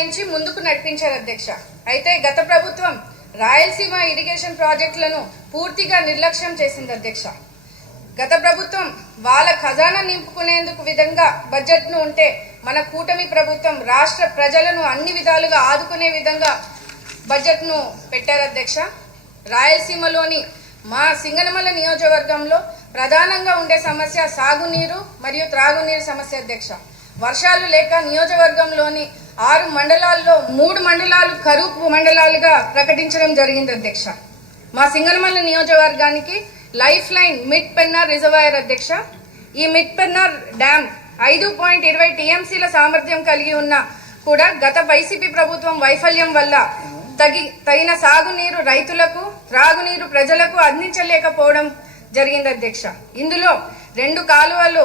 కేటాయించి ముందుకు నడిపించారు అధ్యక్ష. అయితే గత ప్రభుత్వం రాయలసీమ ఇరిగేషన్ ప్రాజెక్టులను పూర్తిగా నిర్లక్ష్యం చేసింది అధ్యక్ష. గత ప్రభుత్వం వాళ్ళ ఖజానా నింపుకునేందుకు విధంగా బడ్జెట్ను ఉంటే మన కూటమి ప్రభుత్వం రాష్ట్ర ప్రజలను అన్ని విధాలుగా ఆదుకునే విధంగా బడ్జెట్ను పెట్టారు అధ్యక్ష. రాయలసీమలోని మా సింగనమల నియోజకవర్గంలో ప్రధానంగా ఉండే సమస్య సాగునీరు మరియు త్రాగునీరు సమస్య అధ్యక్ష. వర్షాలు లేక నియోజకవర్గంలోని 6 మండలాల్లో 3 మండలాలు కరువు మండలాలుగా ప్రకటించడం జరిగింది అధ్యక్ష. మా సింగనమల నియోజకవర్గానికి life line mid Pennar reservoir అధ్యక్ష. ఈ మిడ్ పెన్నార్ డ్యామ్ 5.20 టీఎంసీల సామర్థ్యం కలిగి ఉన్న కూడా గత వైసీపీ ప్రభుత్వం వైఫల్యం వల్ల తగిన సాగునీరు రైతులకు త్రాగునీరు ప్రజలకు అందించలేకపోవడం జరిగింది అధ్యక్ష. ఇందులో 2 కాలువలు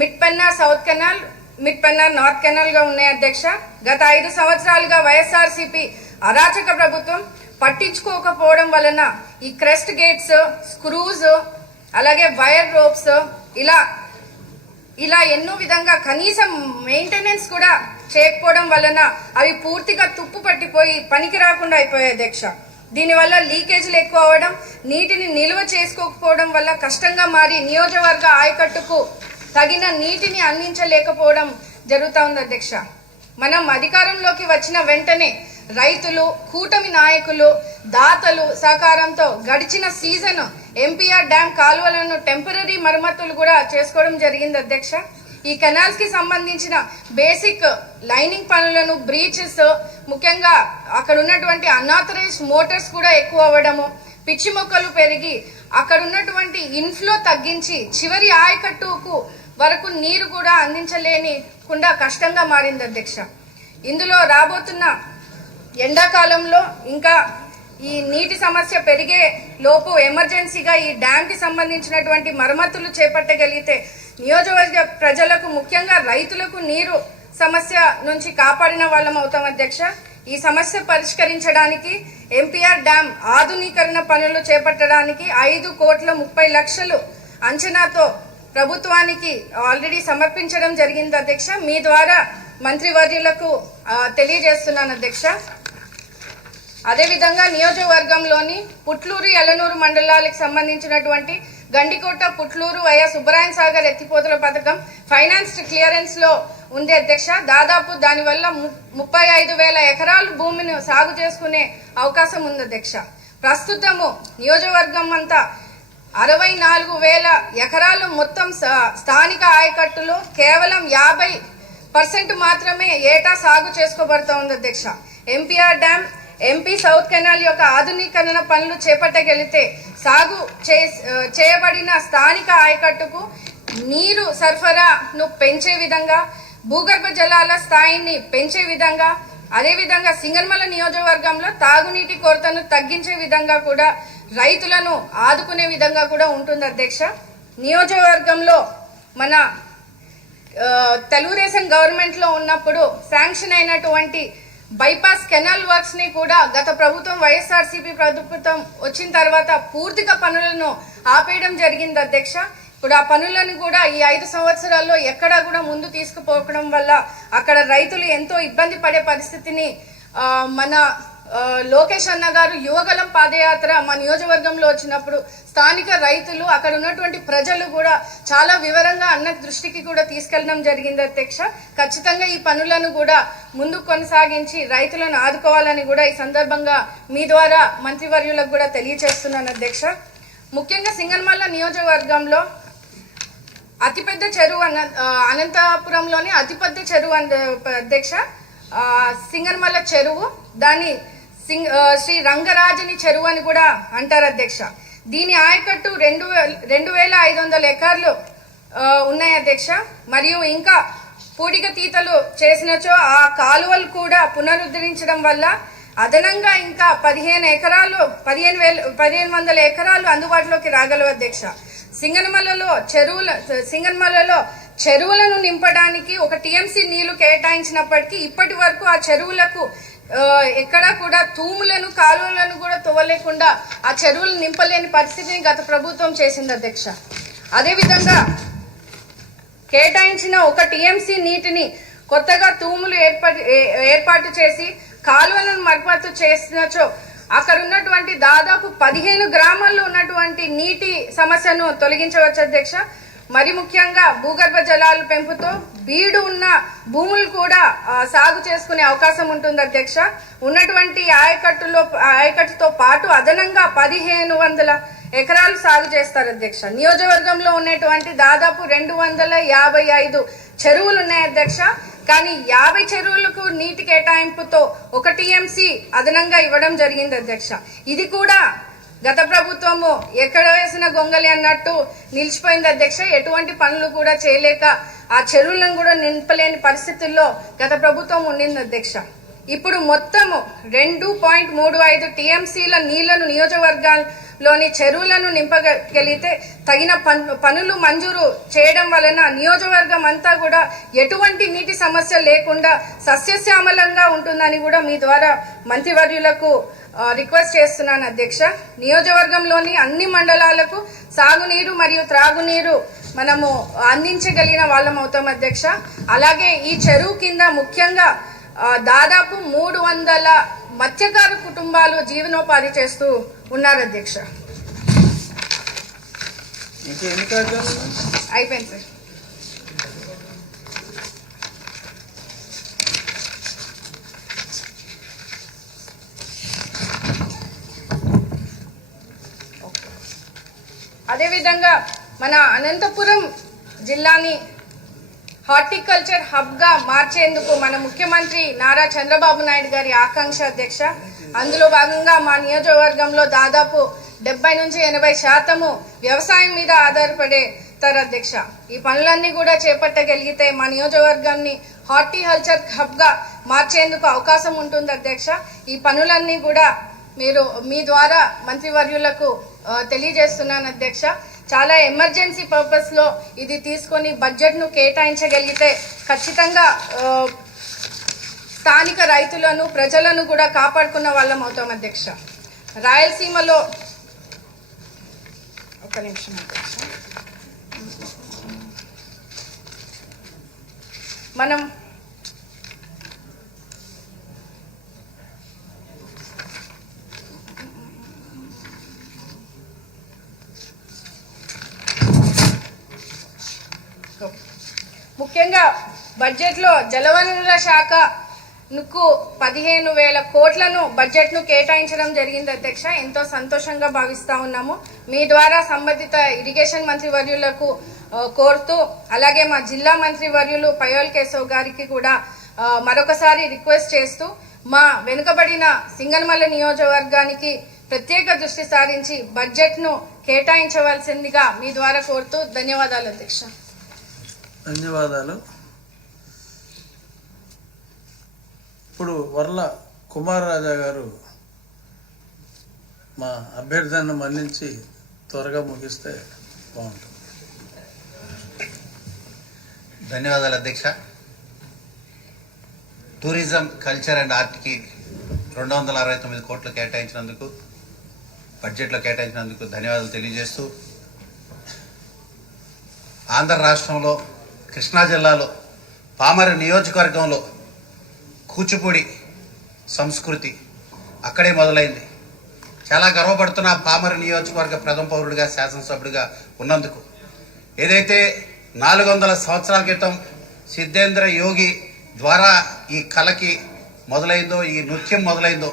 mid Pennar south canal, mid Pennar north canal గా ఉన్నాయి అధ్యక్ష. గత 5 సంవత్సరాలుగా వైఎస్ఆర్సీపీ అరాచక ప్రభుత్వం పట్టించుకోకపోవడం వలన ఈ క్రెస్ట్ గేట్స్, స్క్రూస్, అలాగే వైర్ రోప్స్ ఇలా ఎన్నో విధంగా కనీసం మెయింటెనెన్స్ కూడా చేయకపోవడం వలన అవి పూర్తిగా తుప్పు పట్టిపోయి పనికి రాకుండా అయిపోయాయి అధ్యక్ష. దీనివల్ల లీకేజీలు ఎక్కువ అవడం, నీటిని నిల్వ చేసుకోకపోవడం వల్ల కష్టంగా మారి నియోజకవర్గ ఆయకట్టుకు తగిన నీటిని అందించలేకపోవడం జరుగుతూ ఉంది అధ్యక్ష. మనం అధికారంలోకి వచ్చిన వెంటనే రైతులు, కూటమి నాయకులు, దాతలు సహకారంతో గడిచిన సీజన్ ఎంపీఆర్ డ్యామ్ కాలువలను టెంపరీ మరమ్మతులు కూడా చేసుకోవడం జరిగింది అధ్యక్ష. ఈ కెనాల్స్ కి సంబంధించిన బేసిక్ లైనింగ్ పనులను, బ్రీచెస్, ముఖ్యంగా అక్కడ ఉన్నటువంటి అన్ఆథరైజ్డ్ మోటార్స్ కూడా ఎక్కువ అవ్వడము, పిచ్చి మొక్కలు పెరిగి అక్కడ ఉన్నటువంటి ఇన్ఫ్లో తగ్గించి చివరి ఆయకట్టుకు వరకు నీరు కూడా అందించలేనికుండా కష్టంగా మారింది అధ్యక్ష. ఇందులో రాబోతున్న ఎండాకాలంలో ఇంకా ఈ నీటి సమస్య పెరిగే లోపు ఎమర్జెన్సీగా ఈ డ్యామ్ కి సంబంధించినటువంటి మరమ్మతులు చేపట్టగలిగితే నియోజకవర్గ ప్రజలకు, ముఖ్యంగా రైతులకు నీరు సమస్య నుంచి కాపాడిన వాళ్ళం అవుతాం అధ్యక్ష. ఈ సమస్య పరిష్కరించడానికి ఎంపీఆర్ డ్యామ్ ఆధునీకరణ పనులు చేపట్టడానికి 5,30,00,000 అంచనాతో ప్రభుత్వానికి ఆల్రెడీ సమర్పించడం జరిగింది అధ్యక్ష. మీ ద్వారా మంత్రివర్యులకు తెలియజేస్తున్నాను అధ్యక్ష. అదేవిధంగా నియోజకవర్గంలోని పుట్లూరు, యలనూరు మండలాలకు సంబంధించినటువంటి గండికోట, పుట్లూరు వయా సుబ్బరాయన్ సాగర్ ఎత్తిపోతల పథకం ఫైనాన్స్ క్లియరెన్స్ లో ఉంది అధ్యక్ష. దాదాపు దానివల్ల 35,000 ఎకరాలు భూమిని సాగు చేసుకునే అవకాశం ఉంది అధ్యక్ష. ప్రస్తుతము నియోజకవర్గం అంతా 64,000 ఎకరాలు మొత్తం స్థానిక ఆయకట్టులో కేవలం 50% మాత్రమే ఏటా సాగు చేసుకోబడుతూ ఉంది అధ్యక్ష. MPR dam, MP south canal యొక్క ఆధునీకరణ పనులు చేపట్టగలిగితే సాగు చేయబడిన స్థానిక ఆయకట్టుకు నీరు సరఫరాను పెంచే విధంగా, భూగర్భ జలాల స్థాయిని పెంచే విధంగా, అదేవిధంగా సింగనమల నియోజకవర్గంలో తాగునీటి కొరతను తగ్గించే విధంగా కూడా రైతులను ఆదుకునే విధంగా కూడా ఉంటుంది అధ్యక్ష. నియోజకవర్గంలో మన తెలుగుదేశం గవర్నమెంట్ లో ఉన్నప్పుడు శాంక్షన్ అయినటువంటి బైపాస్ కెనాల్ వర్క్స్ ని కూడా గత ప్రభుత్వం వైఎస్ఆర్సీపీ ప్రభుత్వం వచ్చిన తర్వాత పూర్తిగా పనులను ఆపేయడం జరిగింది అధ్యక్ష. ఇప్పుడు ఆ పనులను కూడా ఈ 5 సంవత్సరాల్లో ఎక్కడా కూడా ముందు తీసుకుపోవడం వల్ల అక్కడ రైతులు ఎంతో ఇబ్బంది పడే పరిస్థితిని మన లోకేష్ అన్న గారు యువగలం పాదయాత్ర మా నియోజకవర్గంలో వచ్చినప్పుడు స్థానిక రైతులు, అక్కడ ఉన్నటువంటి ప్రజలు కూడా చాలా వివరంగా అన్న దృష్టికి కూడా తీసుకెళ్లడం జరిగింది అధ్యక్ష. ఖచ్చితంగా ఈ పనులను కూడా ముందుకు కొనసాగించి రైతులను ఆదుకోవాలని కూడా ఈ సందర్భంగా మీ ద్వారా మంత్రివర్యులకు కూడా తెలియజేస్తున్నాను అధ్యక్ష. ముఖ్యంగా సింగనమల నియోజకవర్గంలో అతిపెద్ద చెరువు అనంతపురంలోని అతిపెద్ద చెరువు అధ్యక్ష సింగనమల చెరువు. దాన్ని శ్రీ రంగరాజని చెరువు అని కూడా అంటారు అధ్యక్ష. దీని ఆయకట్టు 2,500 ఎకర్లు ఉన్నాయి అధ్యక్ష. మరియు ఇంకా పూడిక తీతలు చేసినచో ఆ కాలువలు కూడా పునరుద్ధరించడం వల్ల అదనంగా ఇంకా 1,500 ఎకరాలు అందుబాటులోకి రాగలవు అధ్యక్ష. సింగనమలలో చెరువులను నింపడానికి 1 టీఎంసీ నీళ్లు కేటాయించినప్పటికీ ఇప్పటి వరకు ఆ చెరువులకు ఎక్కడా కూడా తూములను, కాలువలను కూడా తవ్వలేకుండా ఆ చెరువులు నింపలేని పరిస్థితిని గత ప్రభుత్వం చేసింది అధ్యక్ష. అదేవిధంగా కేటాయించిన 1 టీఎంసీ నీటిని కొత్తగా తూములు ఏర్పాటు చేసి కాలువలను మరమ్మతు చేసినచో అక్కడ ఉన్నటువంటి దాదాపు 15 గ్రామాల్లో ఉన్నటువంటి నీటి సమస్యను తొలగించవచ్చు అధ్యక్ష. మరి ముఖ్యంగా భూగర్భ జలాల పెంపుతో బీడు ఉన్న భూములు కూడా సాగు చేసుకునే అవకాశం ఉంటుంది అధ్యక్ష. ఉన్నటువంటి ఆయకట్టుతో పాటు అదనంగా 1500 ఎకరాలు సాగు చేస్తారు అధ్యక్ష. నియోజకవర్గంలో ఉన్నటువంటి దాదాపు 255 చెరువులు ఉన్నాయి అధ్యక్ష. కానీ 50 చెరువులకు నీటి కేటాయింపుతో 1 టీఎంసీ అదనంగా ఇవ్వడం జరిగింది అధ్యక్ష. ఇది కూడా గత ప్రభుత్వము ఎక్కడ వేసిన గొంగలి అన్నట్టు నిలిచిపోయింది అధ్యక్ష. ఎటువంటి పనులు కూడా చేయలేక ఆ చెరువులను కూడా నింపలేని పరిస్థితుల్లో గత ప్రభుత్వం ఉండింది అధ్యక్ష. ఇప్పుడు మొత్తము 2.35 టీఎంసీల నీళ్లను నియోజకవర్గాల్లోని చెరువులను నింపగలిగితే తగిన పనులు మంజూరు చేయడం వలన నియోజకవర్గం అంతా కూడా ఎటువంటి నీటి సమస్య లేకుండా సస్యశ్యామలంగా ఉంటుందని కూడా మీ ద్వారా మంత్రివర్యులకు రిక్వెస్ట్ చేస్తున్నాను అధ్యక్ష. నియోజకవర్గంలోని అన్ని మండలాలకు సాగునీరు మరియు త్రాగునీరు మనము అందించగలిగిన వాళ్ళం అవుతాం అధ్యక్ష. అలాగే ఈ చెరువు కింద ముఖ్యంగా దాదాపు 300 మత్స్యకార కుటుంబాలు జీవనోపాధి చేస్తూ ఉన్నారు అధ్యక్ష. అయిపోయింది సార్. అదేవిధంగా మన అనంతపురం జిల్లాని హార్టికల్చర్ హబ్ గా మార్చేందుకు మన ముఖ్యమంత్రి నారా చంద్రబాబు నాయుడు గారి ఆకాంక్ష అధ్యక్ష. అందులో భాగంగా మా నియోజకవర్గంలో దాదాపు 70 నుంచి 80% వ్యవసాయం మీద ఆధారపడేతారు అధ్యక్ష. ఈ పనులన్నీ కూడా చేపట్టగలిగితే మా నియోజకవర్గాన్ని హార్టికల్చర్ హబ్ గా మార్చేందుకు అవకాశం ఉంటుంది అధ్యక్ష. ఈ పనులన్నీ కూడా మీరు మీ ద్వారా మంత్రివర్యులకు తెలియజేస్తున్నాను అధ్యక్ష. చాలా ఎమర్జెన్సీ పర్పస్ లో ఇది తీసుకొని బడ్జెట్ ను కేటాయించగలిగితే ఖచ్చితంగా స్థానిక రైతులను ప్రజలను కూడా కాపాడుకున్న వాళ్ళం అవుతాం అధ్యక్ష. రాయలసీమలో ఒక నిమిషం అధ్యక్ష, మనం ముఖ్యంగా బడ్జెట్ లో జలవనరుల శాఖకు 15,000 కోట్లను బడ్జెట్ ను కేటాయించడం జరిగింది అధ్యక్ష. ఎంతో సంతోషంగా భావిస్తా ఉన్నాము. మీ ద్వారా సంబంధిత ఇరిగేషన్ మంత్రి వర్యులకు కోరుతూ అలాగే మా జిల్లా మంత్రి వర్యులు పయోల్ కేశవ్ గారికి కూడా మరొకసారి రిక్వెస్ట్ చేస్తూ మా వెనుకబడిన సింగనమల నియోజకవర్గానికి ప్రత్యేక దృష్టి సారించి బడ్జెట్ ను కేటాయించవలసిందిగా మీ ద్వారా కోరుతూ ధన్యవాదాలు అధ్యక్ష. ధన్యవాదాలు. ఇప్పుడు వర్ల కుమారరాజా గారు మా అభ్యర్థనను మన్నించి త్వరగా ముగిస్తే బాగుంటుంది. ధన్యవాదాలు అధ్యక్ష. టూరిజం, కల్చర్ అండ్ ఆర్ట్కి 269 కోట్లు కేటాయించినందుకు, బడ్జెట్లో కేటాయించినందుకు ధన్యవాదాలు తెలియజేస్తూ, ఆంధ్ర రాష్ట్రంలో కృష్ణా జిల్లాలో పామర నియోజకవర్గంలో కూచిపూడి సంస్కృతి అక్కడే మొదలైంది. చాలా గర్వపడుతున్న పామర నియోజకవర్గ ప్రథమ పౌరుడిగా, శాసనసభ్యుడిగా ఉన్నందుకు. ఏదైతే 400 సంవత్సరాల క్రితం సిద్ధేంద్ర యోగి ద్వారా ఈ కళకి మొదలైందో, ఈ నృత్యం మొదలైందో,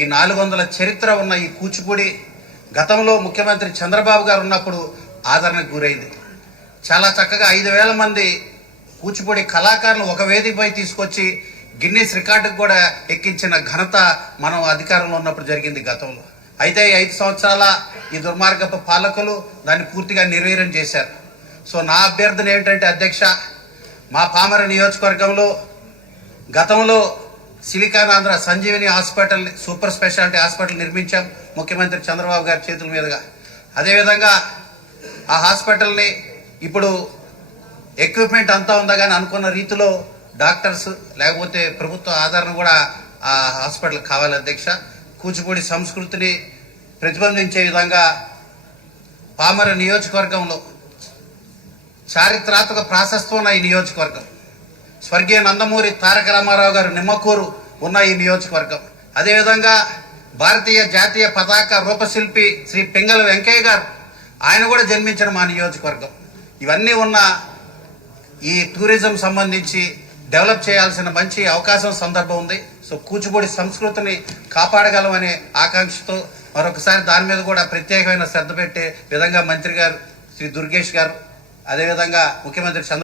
ఈ 400 చరిత్ర ఉన్న ఈ కూచిపూడి గతంలో ముఖ్యమంత్రి చంద్రబాబు గారు ఉన్నప్పుడు ఆదరణకు గురైంది. చాలా చక్కగా 5,000 మంది కూచిపూడి కళాకారులు ఒక వేదికపై తీసుకొచ్చి గిన్నీస్ రికార్డుకు కూడా ఎక్కించిన ఘనత మనం అధికారంలో ఉన్నప్పుడు జరిగింది గతంలో. అయితే 5 సంవత్సరాల ఈ దుర్మార్గపు పాలకులు దాన్ని పూర్తిగా నిర్వీర్యం చేశారు. సో నా అభ్యర్థన ఏంటంటే అధ్యక్ష, మా పామర నియోజకవర్గంలో గతంలో Siliconandhra Sanjeevini hospital, super speciality hospital నిర్మించాం ముఖ్యమంత్రి చంద్రబాబు గారి చేతుల మీదుగా. అదేవిధంగా ఆ హాస్పిటల్ని ఇప్పుడు ఎక్విప్మెంట్ అంతా ఉందా కానీ అనుకున్న రీతిలో డాక్టర్స్ లేకపోతే ప్రభుత్వ ఆదరణ కూడా ఆ హాస్పిటల్ కావాలి అధ్యక్ష. కూచిపూడి సంస్కృతిని ప్రతిబింబించే విధంగా పామర నియోజకవర్గంలో చారిత్రాత్మక ప్రాశస్త్యం ఉన్న ఈ నియోజకవర్గం స్వర్గీయ నందమూరి తారక రామారావు గారు నిమ్మకూరు ఉన్న ఈ నియోజకవర్గం. అదేవిధంగా భారతీయ జాతీయ పతాక రూపశిల్పి శ్రీ పింగళ వెంకయ్య గారు, ఆయన కూడా జన్మించిన మా నియోజకవర్గం. ఇవన్నీ ఉన్న ఈ టూరిజం సంబంధించి డెవలప్ చేయాల్సిన మంచి అవకాశం సందర్భం ఉంది. సో కూచిపూడి సంస్కృతిని కాపాడగలమనే ఆకాంక్షతో మరొకసారి దాని మీద కూడా ప్రత్యేకమైన శ్రద్ధ పెట్టే విధంగా మంత్రి గారు శ్రీ దుర్గేష్ గారు, అదేవిధంగా ముఖ్యమంత్రి